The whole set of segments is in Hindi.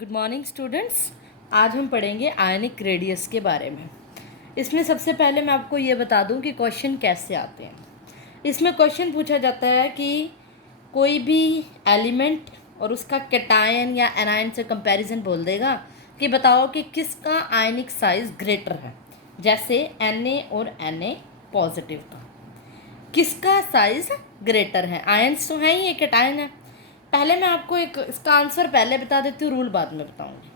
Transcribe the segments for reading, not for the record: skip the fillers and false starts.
Good morning students. आज हम पढ़ेंगे आयनिक रेडियस के बारे में। इसमें सबसे पहले मैं आपको ये बता दूं कि क्वेश्चन कैसे आते हैं। इसमें क्वेश्चन पूछा जाता है कि कोई भी एलिमेंट और उसका कैटायन या एनायन से कंपैरिजन बोल देगा कि बताओ कि किसका आयनिक साइज ग्रेटर है। जैसे Na और Na पॉजिटिव का किसका साइज ग्रेटर है। आयंस तो है ही, एक कैटायन है। पहले मैं आपको एक इसका आंसर पहले बता देती हूँ, रूल बाद में बताऊंगी।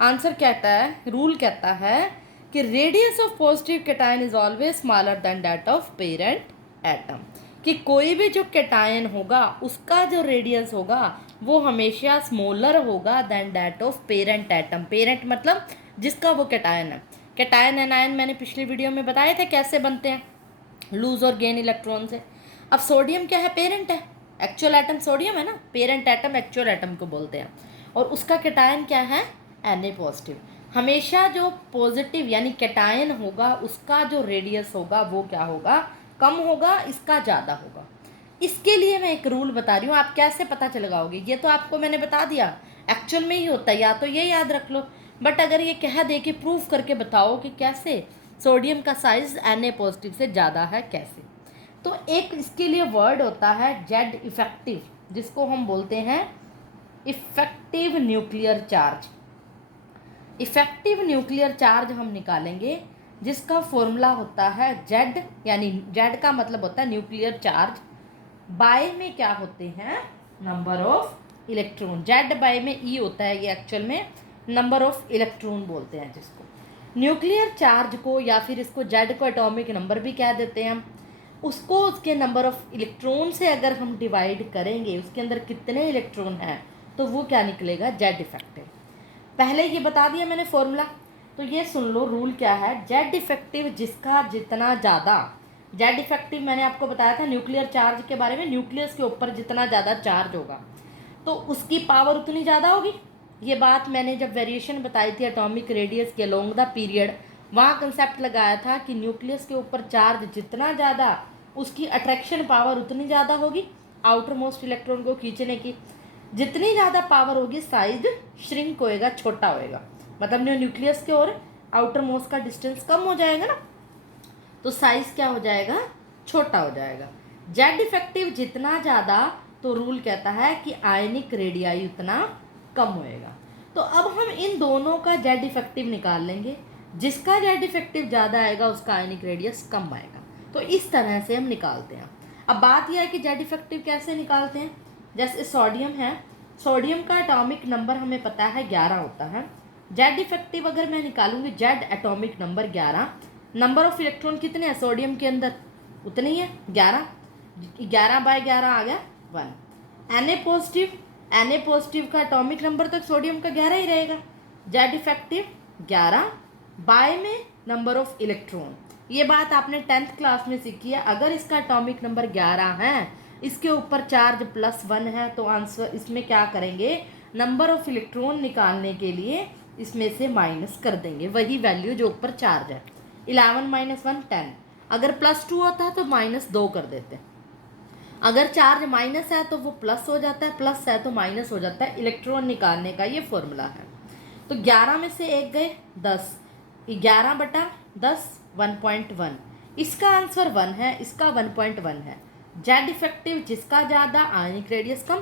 आंसर कहता है, रूल कहता है कि radius of positive cation is always smaller than that of parent atom. कि कोई भी जो कैटायन होगा उसका जो रेडियस होगा वो हमेशा स्मॉलर होगा than that of parent atom. Parent मतलब जिसका वो कैटायन है। कैटायन एनायन मैंने पिछली वीडियो में बताए थे कैसे बनते हैं, लूज और गेन इलेक्ट्रॉन से। अब सोडियम क्या है? पेरेंट है। एक्चुअल एटम सोडियम है ना, पेरेंट एटम एक्चुअल एटम को बोलते हैं। और उसका कैटायन क्या है? Na positive. हमेशा जो पॉजिटिव यानी कैटायन होगा उसका जो रेडियस होगा वो क्या होगा? कम होगा, इसका ज़्यादा होगा। इसके लिए मैं एक रूल बता रही हूँ, आप कैसे पता चल लगाओगे। ये तो आपको मैंने बता दिया, एक्चुअल में ही होता है, या तो ये याद रख लो। बट अगर ये कह दे कि प्रूफ करके बताओ कि कैसे सोडियम का साइज Na पॉजिटिव से ज़्यादा है, कैसे, तो एक इसके लिए वर्ड होता है जेड इफेक्टिव, जिसको हम बोलते हैं effective nuclear charge. Effective nuclear charge हम निकालेंगे जिसका फॉर्मूला होता है जेड, यानी जेड का मतलब होता है न्यूक्लियर चार्ज, बाय में क्या होते हैं? Number of electron. Z by में ई होता है, ये एक्चुअल में नंबर ऑफ इलेक्ट्रॉन बोलते हैं जिसको। न्यूक्लियर चार्ज को या फिर इसको जेड को एटॉमिक नंबर भी कह देते हैं हम। उसको उसके नंबर ऑफ इलेक्ट्रॉन से अगर हम डिवाइड करेंगे, उसके अंदर कितने इलेक्ट्रॉन हैं, तो वो क्या निकलेगा? Z effective. पहले ये बता दिया मैंने फॉर्मूला, तो ये सुन लो रूल क्या है। जेड इफेक्टिव जिसका जितना ज़्यादा, जेड इफेक्टिव मैंने आपको बताया था न्यूक्लियर चार्ज के बारे में, न्यूक्लियस के ऊपर जितना ज़्यादा चार्ज होगा तो उसकी पावर उतनी ज़्यादा होगी। ये बात मैंने जब वेरिएशन बताई थी एटॉमिक रेडियस के अलोंग द पीरियड, वहाँ कंसेप्ट लगाया था कि न्यूक्लियस के ऊपर चार्ज जितना ज़्यादा उसकी अट्रैक्शन पावर उतनी ज़्यादा होगी आउटर मोस्ट इलेक्ट्रॉन को खींचने की। जितनी ज़्यादा पावर होगी साइज श्रिंक होएगा, छोटा होएगा, मतलब न्यूक्लियस के और आउटर मोस्ट का डिस्टेंस कम हो जाएगा ना, तो साइज क्या हो जाएगा? छोटा हो जाएगा। जेड इफेक्टिव जितना ज़्यादा, तो रूल कहता है कि आयनिक रेडियाई उतना कम होएगा। तो अब हम इन दोनों का जेड इफेक्टिव निकाल लेंगे, जिसका जेड इफेक्टिव ज़्यादा आएगा उसका आयनिक रेडियस कम आएगा। तो इस तरह से हम निकालते हैं। अब बात यह है कि जेड इफेक्टिव कैसे निकालते हैं। जैसे सोडियम है, सोडियम का एटॉमिक नंबर हमें पता है 11 होता है। जेड इफेक्टिव अगर मैं निकालूंगी, Z atomic number 11, number of electron कितने हैं सोडियम के अंदर? उतने ही है, 11। 11 बाय 11 आ गया 1। Na पॉजिटिव, Na पॉजिटिव का एटॉमिक नंबर तक सोडियम का 11 ही रहेगा। जेड इफेक्टिव 11 बाय में नंबर ऑफ इलेक्ट्रॉन। ये बात आपने 10th क्लास में सीखी है। अगर इसका एटॉमिक नंबर 11 है, इसके ऊपर चार्ज +1 है, तो आंसर इसमें क्या करेंगे? नंबर ऑफ इलेक्ट्रॉन निकालने के लिए इसमें से माइनस कर देंगे वही वैल्यू जो ऊपर चार्ज है। 11 - 1 10। अगर +2 होता है तो -2 कर देते हैं। अगर चार्ज माइनस है तो वो प्लस हो जाता है, प्लस है तो माइनस हो जाता है। इलेक्ट्रॉन निकालने का ये फॉर्मूला है। तो 11 में से 1 गए 10, 11/10 1.1। इसका आंसर 1 है, इसका 1.1 है। जेड इफेक्टिव जिसका ज़्यादा आयनिक रेडियस कम।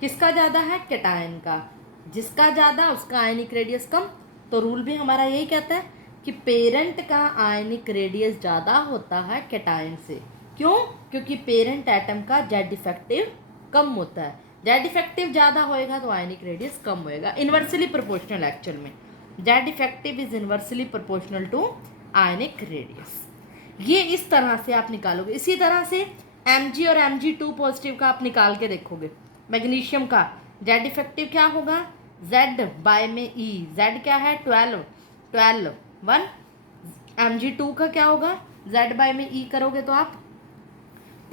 किसका ज़्यादा है? कैटायन का। जिसका ज़्यादा उसका आयनिक रेडियस कम। तो रूल भी हमारा यही कहता है कि पेरेंट का आयनिक रेडियस ज़्यादा होता है कैटायन से। क्यों? क्योंकि पेरेंट एटम का जेड इफेक्टिव कम होता है। जेड इफेक्टिव ज़्यादा होएगा तो आयनिक रेडियस कम होएगा। इन्वर्सली प्रोपोर्शनल एक्चुअल में Z effective is inversely proportional to ionic radius. ये इस तरह से आप निकालोगे। इसी तरह से Mg और Mg2 पॉजिटिव का आप निकाल के देखोगे। मैग्नीशियम का जेड इफेक्टिव क्या होगा? Z बाय में E। Z क्या है? 12 12 1। Mg2 का क्या होगा? Z बाय में E करोगे तो आप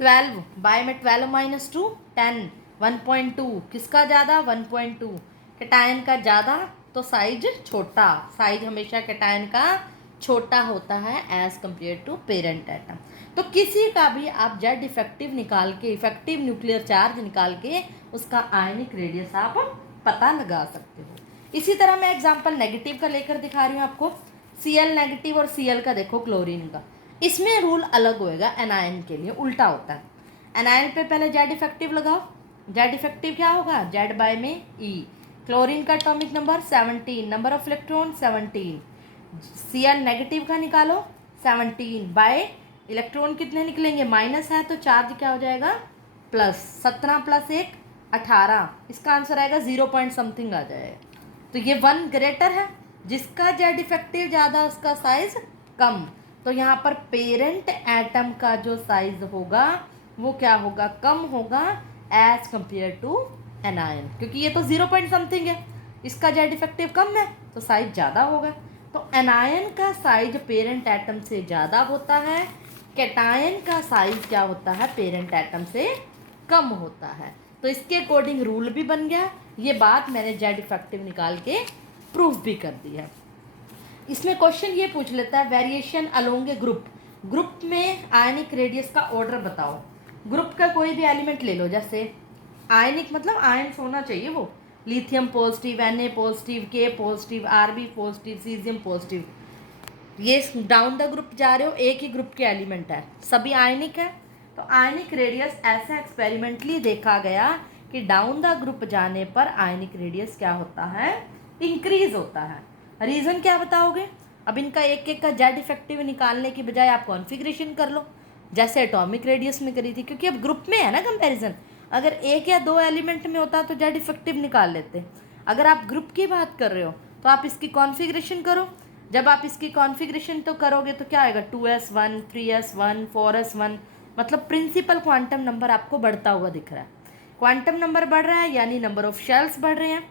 12 बाय में 12 - 2 10 1.2। किसका ज़्यादा? 1.2। कैटायन का ज़्यादा तो साइज छोटा। साइज हमेशा कैटायन का छोटा होता है as compare to parent atom. तो किसी का भी आप जेड इफेक्टिव निकाल के, इफेक्टिव न्यूक्लियर चार्ज निकाल के उसका आयनिक रेडियस आप पता लगा सकते हो। इसी तरह मैं एग्जांपल नेगेटिव का लेकर दिखा रही हूँ आपको। Cl नेगेटिव और Cl का देखो क्लोरीन का, इसमें रूल अलग होएगा, एनायन के लिए उल्टा होता है। एनायन पे पहले जेड इफेक्टिव लगाओ, जेड इफेक्टिव क्या होगा, जेड बाय में ई। क्लोरीन का atomic number 17, number of electron 17। Cl negative का निकालो 17 बाय इलेक्ट्रॉन कितने निकलेंगे, माइनस है तो चार्ज क्या हो जाएगा प्लस, 17 प्लस 1 18, इसका आंसर आएगा 0 पॉइंट समथिंग आ जाएगा। तो ये 1 ग्रेटर है, जिसका जेड इफेक्टिव ज़्यादा उसका साइज कम। तो यहाँ पर पेरेंट एटम का जो साइज होगा वो क्या होगा, कम होगा एज कंपेयर टू एनायन, क्योंकि ये तो 0 पॉइंट समथिंग है, इसका जेड इफेक्टिव कम है तो साइज ज़्यादा होगा। तो एनायन का साइज पेरेंट एटम से ज़्यादा होता है, कैटायन का साइज क्या होता है, पेरेंट एटम से कम होता है। तो इसके अकॉर्डिंग रूल भी बन गया, ये बात मैंने जेड इफेक्टिव निकाल के प्रूफ भी कर दी है। इसमें क्वेश्चन ये पूछ लेता है वेरिएशन अलोंग ए ग्रुप, ग्रुप में आयनिक रेडियस का ऑर्डर बताओ। ग्रुप का कोई भी एलिमेंट ले लो, जैसे आयनिक मतलब आयन्स होना चाहिए वो, lithium positive, Na positive, K positive, Rb positive, caesium positive, ये डाउन द ग्रुप जा रहे हो, एक ही ग्रुप के एलिमेंट है, सभी आयनिक है। तो आयनिक रेडियस ऐसा एक्सपेरिमेंटली देखा गया कि डाउन द ग्रुप जाने पर आयनिक रेडियस क्या होता है, इंक्रीज होता है। रीज़न क्या बताओगे, अब इनका एक एक का जेड इफेक्टिव निकालने की बजाय आप कॉन्फ़िगरेशन कर लो, जैसे एटॉमिक रेडियस में करी थी, क्योंकि अब ग्रुप में है ना कंपैरिजन। अगर एक या दो एलिमेंट में होता तो जेड इफेक्टिव निकाल लेते, अगर आप ग्रुप की बात कर रहे हो तो आप इसकी कॉन्फ़िगरेशन करो। जब आप इसकी कॉन्फ़िगरेशन तो करोगे तो क्या आएगा, 2s1, 3s1, 4s1, मतलब प्रिंसिपल क्वांटम नंबर आपको बढ़ता हुआ दिख रहा है। क्वांटम नंबर बढ़ रहा है यानी नंबर ऑफ शेल्स बढ़ रहे हैं।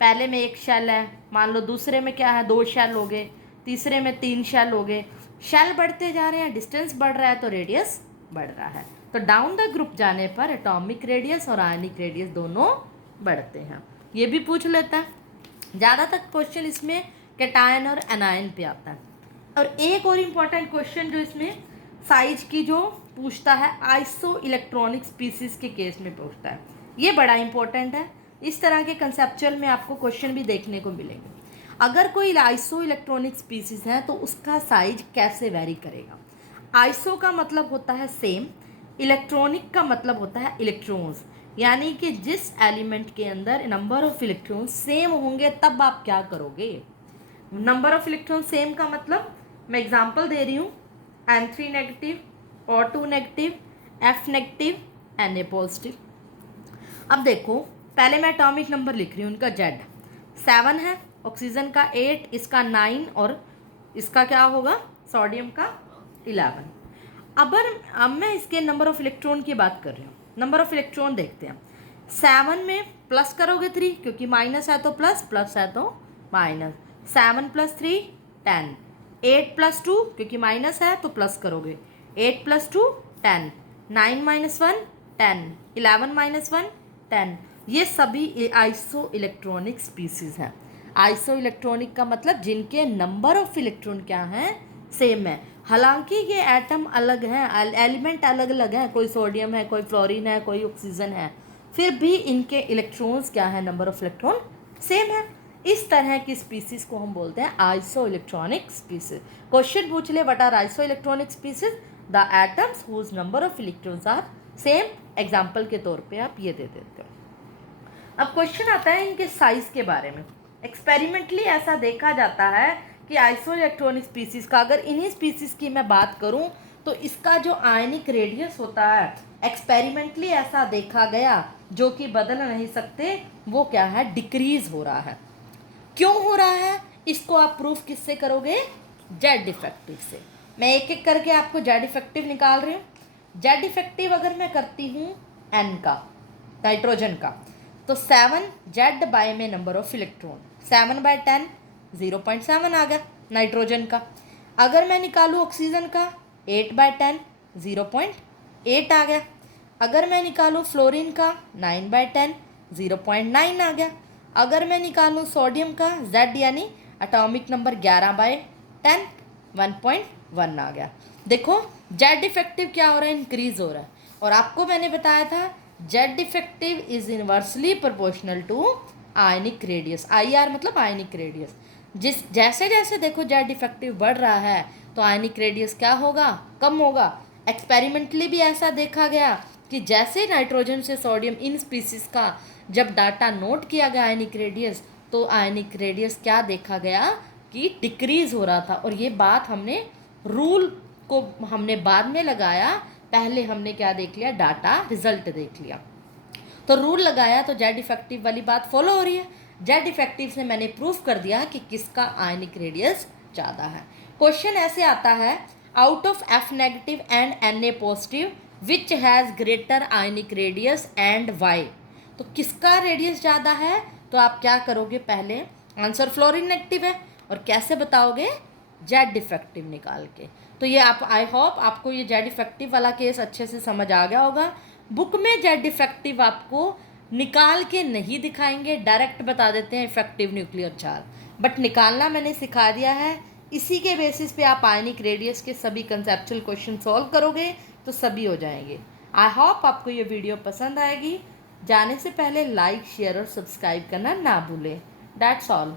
पहले में एक शेल है, मान लो दूसरे में क्या है, 2 शेल हो गए, तीसरे में 3 शेल हो गए, शेल बढ़ते जा रहे हैं, डिस्टेंस बढ़ रहा है तो रेडियस बढ़ रहा है। तो डाउन द ग्रुप जाने पर एटॉमिक रेडियस और आयनिक रेडियस दोनों बढ़ते हैं, ये भी पूछ लेता है। ज़्यादातर क्वेश्चन इसमें कैटायन और एनायन पे आता है। और एक और इम्पॉर्टेंट क्वेश्चन जो इसमें साइज की जो पूछता है, आइसो इलेक्ट्रॉनिक स्पीसीज के केस में पूछता है, ये बड़ा इंपॉर्टेंट है। इस तरह के कंसेप्चुअल में आपको क्वेश्चन भी देखने को मिलेंगे। अगर कोई आइसो इलेक्ट्रॉनिक स्पीसीज है तो उसका साइज कैसे वेरी करेगा। आइसो का मतलब होता है सेम, इलेक्ट्रॉनिक का मतलब होता है इलेक्ट्रॉन्स, यानी कि जिस एलिमेंट के अंदर नंबर ऑफ इलेक्ट्रॉन्स सेम होंगे तब आप क्या करोगे। नंबर ऑफ इलेक्ट्रॉन सेम का मतलब, मैं एग्जांपल दे रही हूँ, N3 negative, O2 negative, F negative, Na positive. अब देखो पहले मैं एटॉमिक नंबर लिख रही हूँ, उनका जेड 7 है, ऑक्सीजन का 8, इसका 9 और इसका क्या होगा, सोडियम का 11। अब मैं इसके नंबर ऑफ इलेक्ट्रॉन की बात कर रही हूँ। नंबर ऑफ इलेक्ट्रॉन देखते हैं, 7 में प्लस करोगे 3, क्योंकि माइनस है तो प्लस, प्लस है तो माइनस, 7 + 3 10, 8 + 2 क्योंकि माइनस है तो प्लस करोगे, 8 + 2 10, 9 - 1 10, 11 - 1 10। ये सभी आइसो इलेक्ट्रॉनिक स्पीसीज हैं। आइसो इलेक्ट्रॉनिक का मतलब जिनके नंबर ऑफ इलेक्ट्रॉन क्या हैं, सेम है। हालांकि ये एटम अलग हैं, एलिमेंट अलग अलग हैं, कोई सोडियम है, कोई फ्लोरीन है, कोई ऑक्सीजन है, फिर भी इनके इलेक्ट्रॉन्स क्या है, नंबर ऑफ इलेक्ट्रॉन सेम है। इस तरह की स्पीसीज को हम बोलते हैं आइसो इलेक्ट्रॉनिक स्पीसीज। क्वेश्चन पूछ ले, what are isoelectronic species, the atoms whose number of electrons are same. Example के तौर पे आप ये दे देते हो। अब क्वेश्चन आता है इनके साइज के बारे में। एक्सपेरिमेंटली ऐसा देखा जाता है कि आइसो इलेक्ट्रॉनिक स्पीसीज का, अगर इन्हीं स्पीसीज की मैं बात करूं तो इसका जो आयनिक रेडियस होता है, एक्सपेरिमेंटली ऐसा देखा गया, जो कि बदल नहीं सकते, वो क्या है, डिक्रीज हो रहा है। क्यों हो रहा है, इसको आप प्रूफ किससे करोगे, जेड इफेक्टिव से। मैं एक एक करके आपको जेड इफेक्टिव निकाल रही हूँ। जेड इफेक्टिव अगर मैं करती हूँ एन का, नाइट्रोजन का, तो 7 जेड बाय में नंबर ऑफ इलेक्ट्रॉन, 7/10 0.7 आ गया नाइट्रोजन का। अगर मैं निकालूँ ऑक्सीजन का, 8/10 0.8 आ गया। अगर मैं निकालूँ फ्लोरीन का, 9/10 0.9 आ गया। अगर मैं निकालूँ सोडियम का, Z यानी एटॉमिक नंबर 11/10 1.1 आ गया। देखो जेड इफेक्टिव क्या हो रहा है, इंक्रीज हो रहा है। और आपको मैंने बताया था Z effective is inversely proportional to ionic radius. IR मतलब आयनिक रेडियस। जैसे जैसे देखो जेड इफेक्टिव बढ़ रहा है तो आयनिक रेडियस क्या होगा, कम होगा। एक्सपेरिमेंटली भी ऐसा देखा गया कि जैसे नाइट्रोजन से सोडियम इन स्पीसीज का जब डाटा नोट किया गया आयनिक रेडियस, तो आयनिक रेडियस क्या देखा गया कि डिक्रीज हो रहा था। और ये बात हमने रूल को हमने बाद में लगाया, पहले हमने क्या देख लिया, डाटा रिजल्ट देख लिया। तो रूल लगाया तो जेड इफेक्टिव वाली बात फॉलो हो रही है। जेड इफेक्टिव से मैंने प्रूफ कर दिया कि किसका आयनिक रेडियस ज़्यादा है। क्वेश्चन ऐसे आता है, out of F negative and Na positive which has greater ionic radius and why. तो किसका रेडियस ज़्यादा है, तो आप क्या करोगे, पहले आंसर फ्लोरीन नेगेटिव है, और कैसे बताओगे, जेड इफेक्टिव निकाल के। तो ये आप, आई होप आपको ये जेड इफेक्टिव वाला केस अच्छे से समझ आ गया होगा। बुक में जेड इफेक्टिव आपको निकाल के नहीं दिखाएंगे, डायरेक्ट बता देते हैं इफेक्टिव न्यूक्लियर चार्ज, बट निकालना मैंने सिखा दिया है। इसी के बेसिस पे आप आयनिक रेडियस के सभी कंसेप्चुअल क्वेश्चन सॉल्व करोगे तो सभी हो जाएंगे। आई होप आपको ये वीडियो पसंद आएगी। जाने से पहले लाइक, शेयर और सब्सक्राइब करना ना भूलें। That's all.